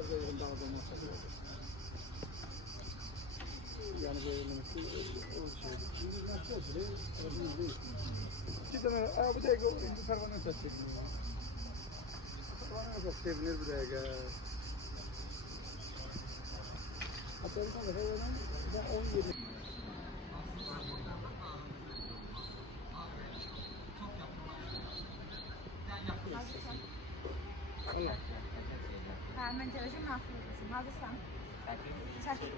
biraz da yerinde dağılmasa böyle. Yani böyle o şey. Bir tane abi de indi pervane tasarlıyor. Pervane da sevinir bir dakika. Hatta bir tane hayvanın ben 17. Allah. Hemen televizyon mahvolmasın. Hazırsan. Çek.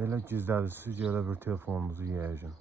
Elə gizlədisiz elə bir telefonumuzu yiyəcəm.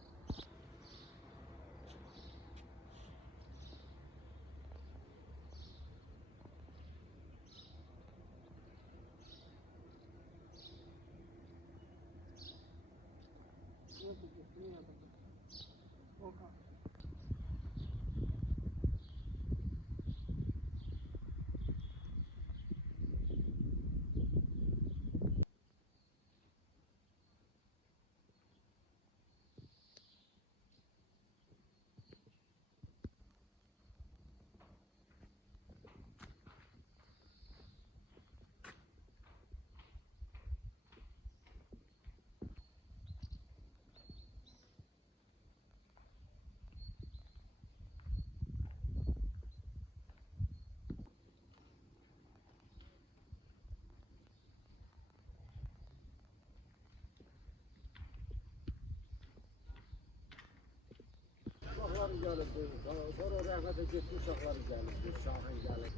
Uşaqlar gəlibdir, sonra rəhmətə getdi uşaqlar gəlibdir, Şahin gəlib.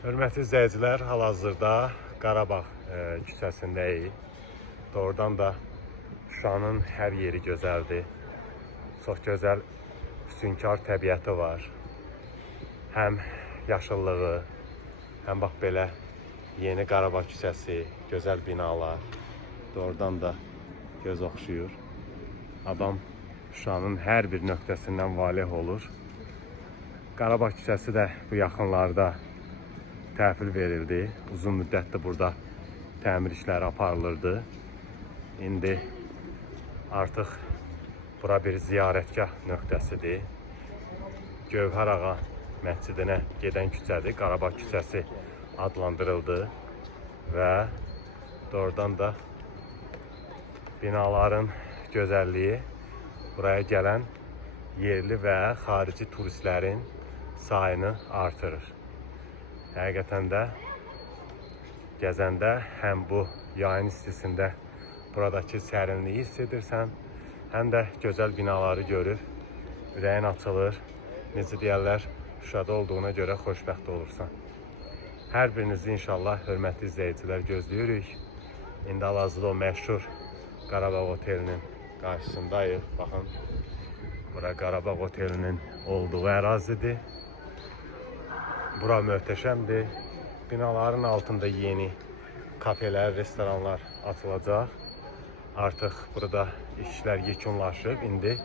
Hörmətli izləyicilər, hal-hazırda Qarabağ küçəsindəyik. Doğrudan da Şuşanın hər yeri gözəldir. Çox gözəl, füsunkar təbiəti var. Həm yaşıllığı, həm bax belə yeni Qarabağ küçəsi, gözəl binalar. Doğrudan da göz oxşuyur. Adam Şuşanın hər bir nöqtəsindən valeh olur. Qarabağ küçəsi də bu yaxınlarda təhvil verildi. Uzun müddətdir burada təmir işləri aparılırdı. İndi artıq bura bir ziyarətgah nöqtəsidir. Gövhər Ağa məscidinə gedən küçədir. Qarabağ küçəsi adlandırıldı və doğrudan da binaların gözəlliyi buraya gələn yerli və xarici turistlərin sayını artırır. Həqiqətən də gəzəndə həm bu yayın istisində buradakı sərinliyi hiss edirsən, həm də gözəl binaları görüb ürəyin açılır. Necə deyərlər, Şuşada olduğuna görə xoşbəxt olursan. Hər birinizi inşallah hörmətli izləyicilər gözləyirik. İndi hal-hazırda o məşhur Qarabağ Otelinin qarşısındayıq. Baxın, bura Qarabağ Otelinin olduğu ərazidir. Bura möhtəşəmdir. Binaların altında yeni kafelər, restoranlar açılacaq. Artıq burada işlər yekunlaşıb. İndi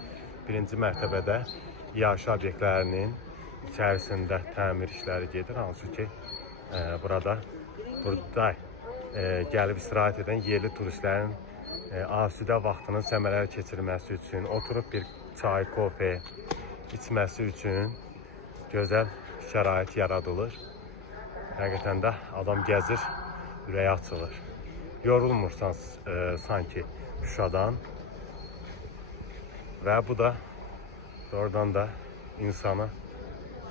birinci mərtəbədə yaşayış obyektlərinin içərisində təmir işləri gedir. Hansı ki, burada gəlib istirahət edən yerli turistlərin asudə vaxtının səmərəli keçirilməsi üçün, oturub bir çay, kofe içməsi üçün gözəl şərait yaradılır. Həqiqətən də adam gəzir, ürəyi açılır. Yorulmursan sanki Şuşadan və bu da doğrudan da insanı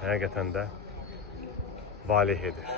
həqiqətən də valeh edir.